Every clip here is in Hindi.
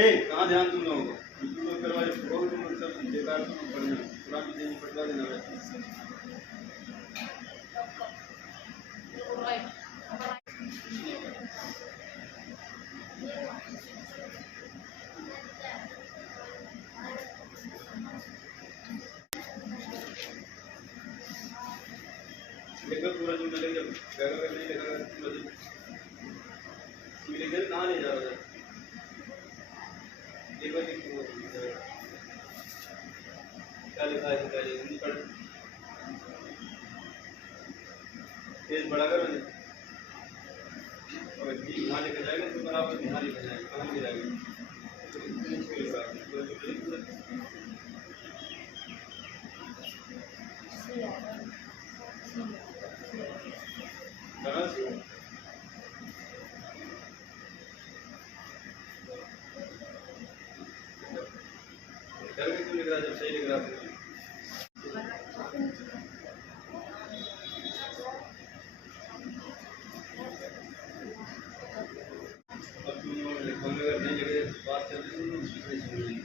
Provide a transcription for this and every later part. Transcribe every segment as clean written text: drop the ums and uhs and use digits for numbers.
ए कहाँ ध्यान तुम लोगों को यूट्यूब करवा बहुत तुम सब बेकार तुम पढ़ना पूरा भी देनी पड़वा देना वैसे लेकर पूरा जो मिलेगा जब गैर नहीं लेगा मतलब लेकर कहाँ ले जा रहा है एक बार क्या लिखा है हिंदी पढ़ पेज बड़ा कर और जी वहाँ लेकर जाएगा तो बराबर यहाँ लेकर जाएगा कहाँ ले जाएगा करके क्यों लिख रहा है जब सही लिख रहा है अब तुम लिखोगे अगर नहीं जगह बात चल रही है उसकी सही सुन ली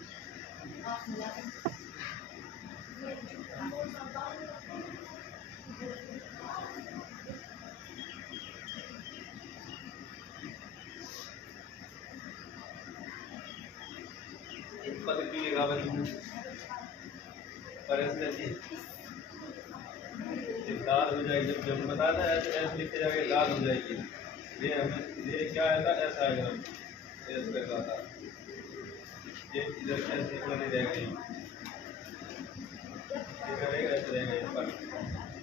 पद की लिखा बनी पर ऐसे लाल हो जाएगी जब जब बताना है तो ऐसे लिखते जाएंगे लाल हो जाएगी ये हमें ये क्या आएगा ऐसा आएगा ऐसे करता था ये इधर ऐसे नहीं रहेगा ये करेगा ऐसे रहेगा